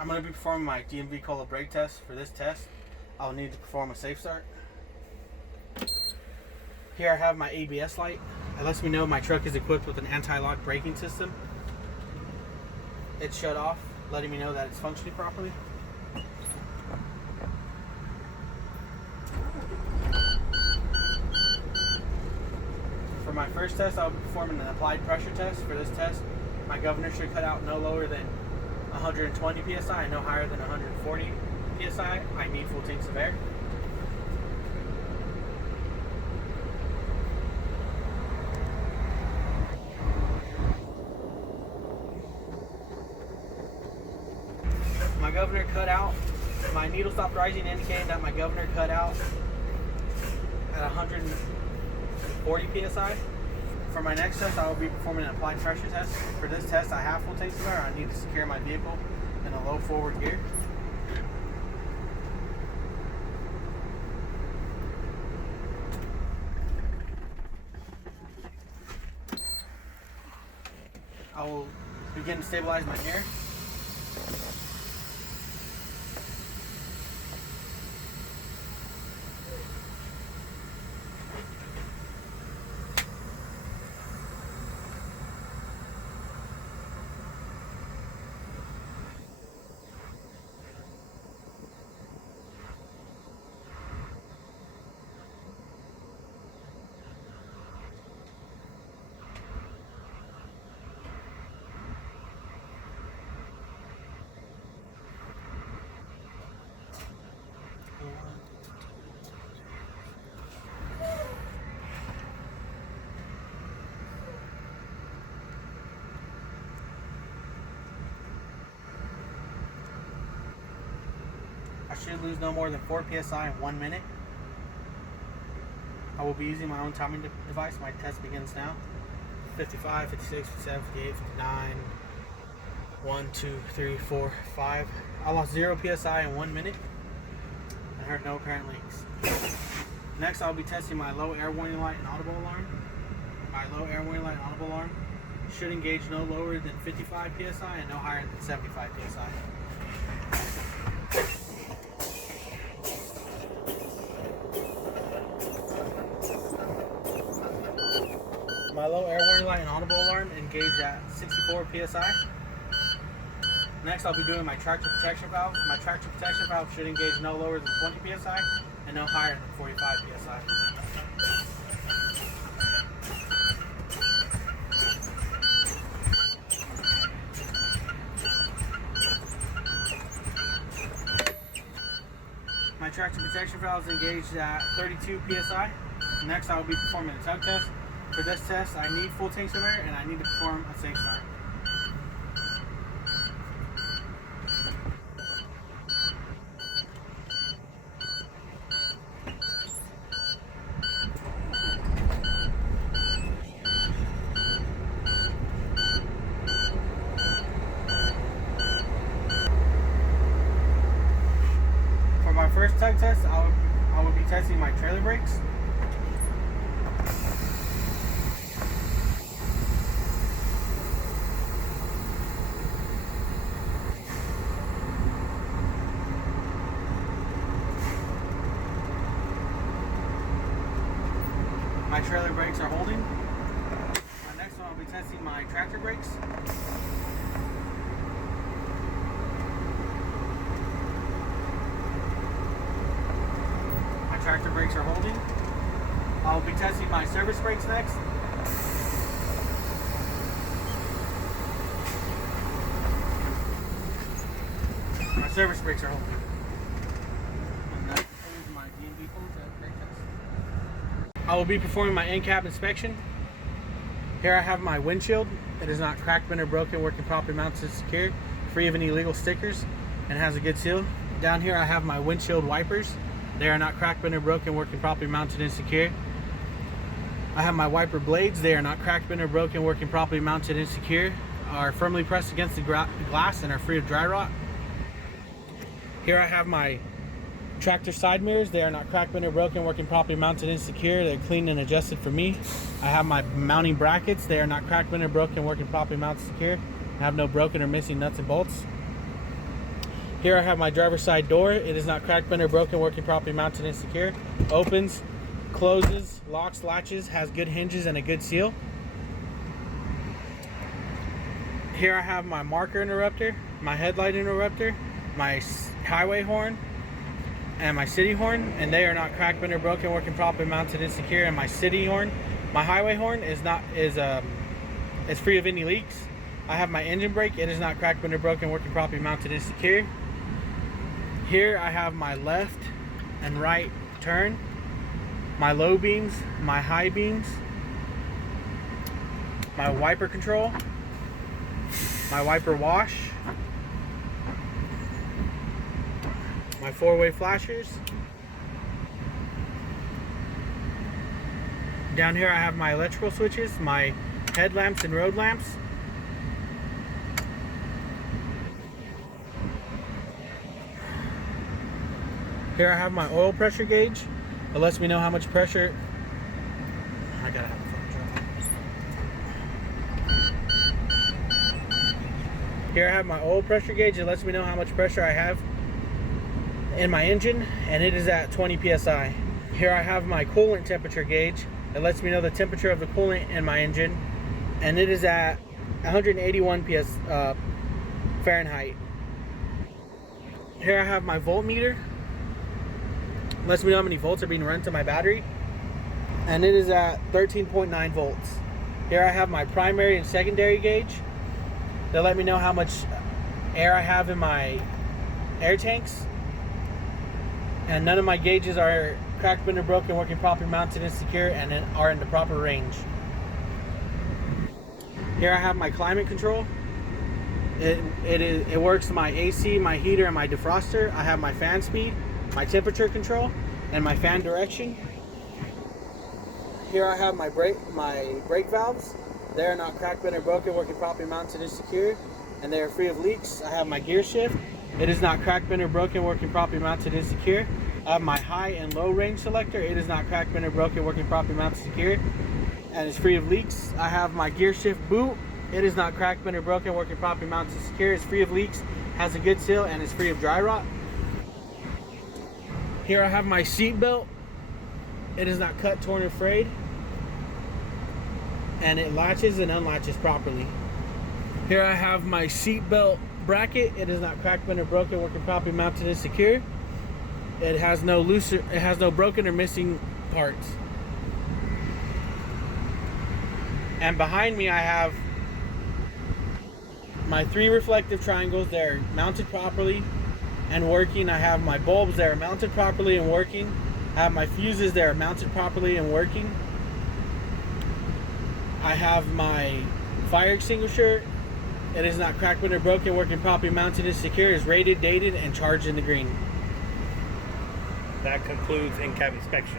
I'm going to be performing my DMV Cola brake test. For this test, I'll need to perform a safe start. Here I have my ABS light. It lets me know my truck is equipped with an anti-lock braking system. It's shut off, letting me know that it's functioning properly. For my first test, I'll be performing an applied pressure test. For this test, my governor should cut out no lower than 120 psi and no higher than 140 psi. I need full tanks of air. My governor cut out. My needle stopped rising, indicating that my governor cut out at 140 psi. For my next test, I will be performing an applied pressure test. For this test, I have full tanks of air. I need to secure my vehicle in a low forward gear. I will begin to stabilize my air. I should lose no more than 4 psi in 1 minute. I will be using my own timing device. My test begins now. 55, 56, 57, 58, 59, 1, 2, 3, 4, 5. I lost 0 psi in 1 minute and heard no apparent leaks. Next, I'll be testing my low air warning light and audible alarm. My low air warning light and audible alarm should engage no lower than 55 psi and no higher than 75 psi. My low air warning light and audible alarm engaged at 64 psi. Next, I'll be doing my tractor protection valves. My tractor protection valve should engage no lower than 20 psi and no higher than 45 psi. My tractor protection valve is engaged at 32 psi. Next, I will be performing a tug test. For this test, I need full tanks of air and I need to perform a safe start. For my first tug test, I will be testing my trailer brakes. My trailer brakes are holding. My next one, I'll be testing my tractor brakes. My tractor brakes are holding. I'll be testing my service brakes next. My service brakes are holding. And that concludes my DMV brake test. I will be performing my in-cab inspection. Here I have my windshield. It is not cracked, bent, or broken, working properly, mounted and secured, free of any illegal stickers, and has a good seal. Down here I have my windshield wipers. They are not cracked, bent, or broken, working properly, mounted and secure. I have my wiper blades. They are not cracked, bent, or broken, working properly, mounted and secure, are firmly pressed against the glass and are free of dry rot. Here I have my tractor side mirrors. They are not cracked, bent, or broken, working properly, mounted and secure. They're cleaned and adjusted for me. I have my mounting brackets. They are not cracked, bent, or broken, working properly, mounted and secure. I have no broken or missing nuts and bolts. Here I have my driver's side door. It is not cracked, bent, or broken, working properly, mounted and secure. Opens, closes, locks, latches, has good hinges and a good seal. Here I have my marker interrupter, my headlight interrupter, my highway horn, and my city horn, and they are not cracked, bent, or broken, working properly, mounted and secure. And my city horn, my highway horn is free of any leaks. I have my engine brake. It is not cracked, bent, or broken, working properly, mounted and secure. Here I have my left and right turn, my low beams, my high beams, my wiper control, my wiper wash, my four-way flashers. Down here I have my electrical switches, my headlamps and road lamps. Here I have my oil pressure gauge. It lets me know how much pressure. I gotta have the phone. Here I have my oil pressure gauge. It lets me know how much pressure I have in my engine, and it is at 20 psi. Here I have my coolant temperature gauge. It lets me know the temperature of the coolant in my engine, and it is at 181 Fahrenheit. Here I have my voltmeter. Lets me know how many volts are being run to my battery, and it is at 13.9 volts. Here I have my primary and secondary gauge. They let me know how much air I have in my air tanks, and none of my gauges are cracked, bent, or broken, working properly, mounted and secure, and are in the proper range. Here I have my climate control. It works my AC, my heater, and my defroster. I have my fan speed, my temperature control, and my fan direction. Here I have my brake valves. They are not cracked, bent, or broken, working properly, mounted and secure, and they are free of leaks. I have my gear shift. It is not cracked, bent, or broken, working properly, mounted and secure. I have my high and low range selector. It is not cracked, bent, or broken, working properly, mounted and secure, and is free of leaks. I have my gear shift boot. It is not cracked, bent, or broken, working properly, mounted and secure. It's free of leaks, has a good seal, and is free of dry rot. Here I have my seat belt. It is not cut, torn, or frayed, and it latches and unlatches properly. Here I have my seat belt bracket. It is not cracked, bent, or broken, working properly, mounted and secure. It has no broken or missing parts. And behind me I have my 3 reflective triangles. They're mounted properly and working. I have my bulbs that are mounted properly and working. I have my fuses that are mounted properly and working. I have my fire extinguisher. It is not cracked, bent, or broken, working properly, mounted and secure, is rated, dated, and charged in the green. That concludes in-cab inspection.